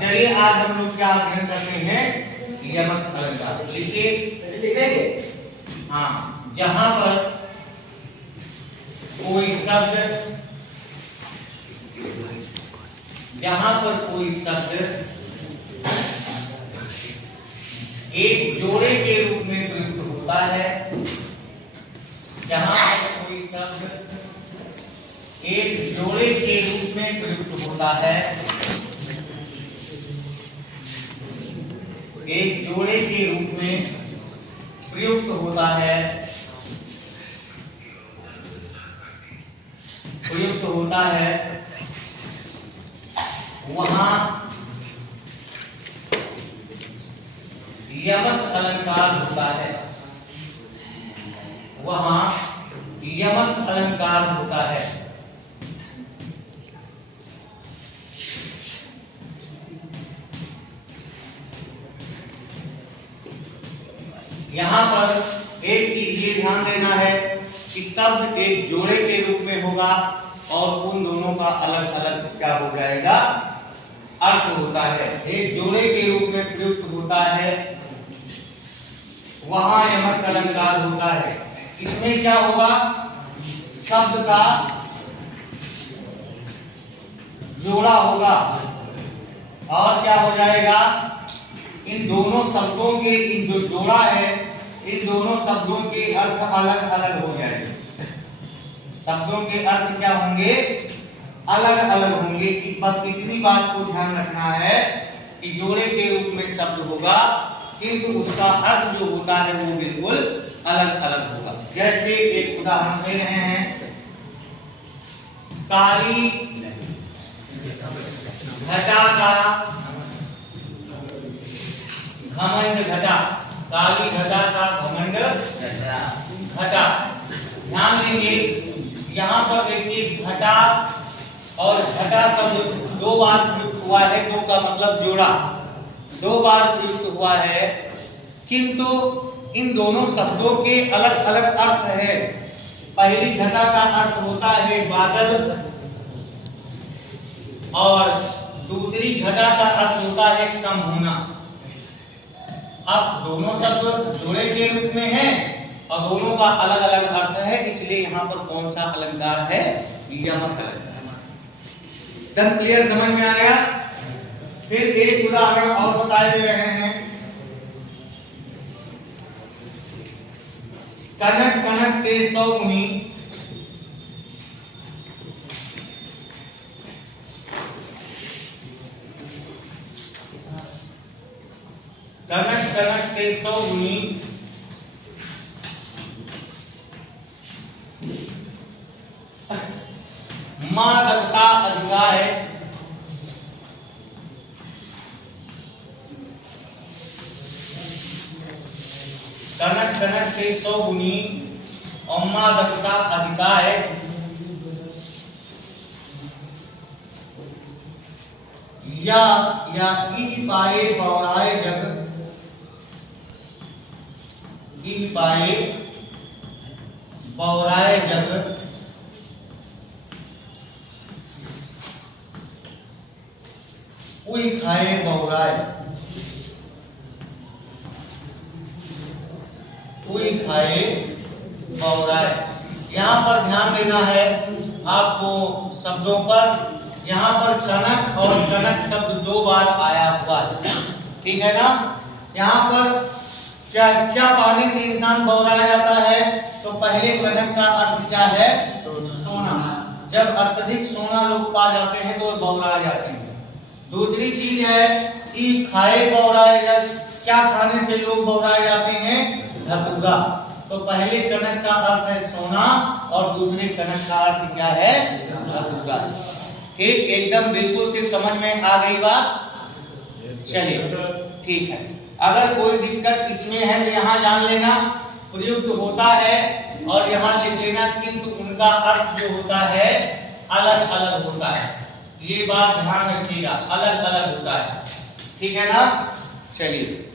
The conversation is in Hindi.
चलिए आज हम लोग क्या अध्ययन करते हैं, यमक अलंकार। लिखिए। हाँ, जहां पर कोई शब्द एक जोड़े के रूप में प्रयुक्त होता है, जहां पर कोई शब्द एक जोड़े के रूप में प्रयुक्त होता है, एक जोड़े के रूप में प्रयुक्त होता है, वहां यमक अलंकार होता है, वहां यमक अलंकार होता है। यहां पर एक चीज ये ध्यान देना है कि शब्द एक जोड़े के रूप में होगा और उन दोनों का अलग अलग क्या हो जाएगा, अर्थ होता है। एक जोड़े के रूप में प्रयुक्त होता है, वहां यमक अलंकार होता है। इसमें क्या होगा, शब्द का जोड़ा होगा और क्या हो जाएगा, इन दोनों शब्दों के जो जोड़ा है, इन दोनों शब्दों के अर्थ अलग अलग हो जाएंगे। शब्दों के अर्थ क्या होंगे, अलग अलग होंगे। बस इतनी बात को ध्यान रखना है कि जोड़े के रूप में शब्द होगा किंतु उसका अर्थ जो होता है वो बिल्कुल अलग अलग होगा। जैसे एक उदाहरण दे रहे हैं, काली घटा का घमंड घटा, काली घटा का घमंड घटा। ध्यान देंगे यहाँ पर देखिए, घटा और घटा शब्द दो बार प्रयुक्त हुआ है, दो का मतलब जोड़ा, दो बार प्रयुक्त हुआ है, किंतु इन दोनों शब्दों के अलग अलग अर्थ है। पहली घटा का अर्थ होता है बादल और दूसरी घटा का अर्थ होता है कम होना। अब दोनों शब्द जोड़े के रूप में हैं और दोनों का अलग अलग अर्थ है, इसलिए यहाँ पर कौन सा अलंकार है, यमक अलंकार। एकदम क्लियर, समझ में आ गया। फिर एक उदाहरण और बताए दे रहे हैं, कनक कनक ते सौ मुनि, कनक कनक ते सौ मुनि, मां दत्ता अधिकाय, कनक कनक के सौ गुनी और मां दत्ता अधिकाय, या ई पाए बौराए जग, ई पाए बौराए जग, उई खाए बौराए, उई खाए बौराए। यहाँ पर ध्यान देना है आपको शब्दों पर। यहाँ पर कनक और कनक शब्द दो बार आया हुआ है, ठीक है ना। यहाँ पर क्या क्या पानी से इंसान बौराया जाता है, तो पहले कनक का अर्थ क्या है, तो सोना। जब अत्यधिक सोना लोग पा जाते हैं तो बौरा जाते हैं। दूसरी चीज है कि खाए बौराए जग, क्या खाने से लोग बौराए जाते हैं, धतूरा। तो पहले कनक का अर्थ है सोना और दूसरे कनक का अर्थ क्या है, धतूरा। ठीक, एकदम बिल्कुल से समझ में आ गई बात। चलिए ठीक है, अगर कोई दिक्कत इसमें है तो यहाँ जान लेना, प्रयुक्त होता है और यहाँ लिख लेना, किंतु उनका अर्थ जो होता है अलग अलग होता है। ये बात ध्यान रखिएगा, अलग अलग होता है, ठीक है ना। चलिए।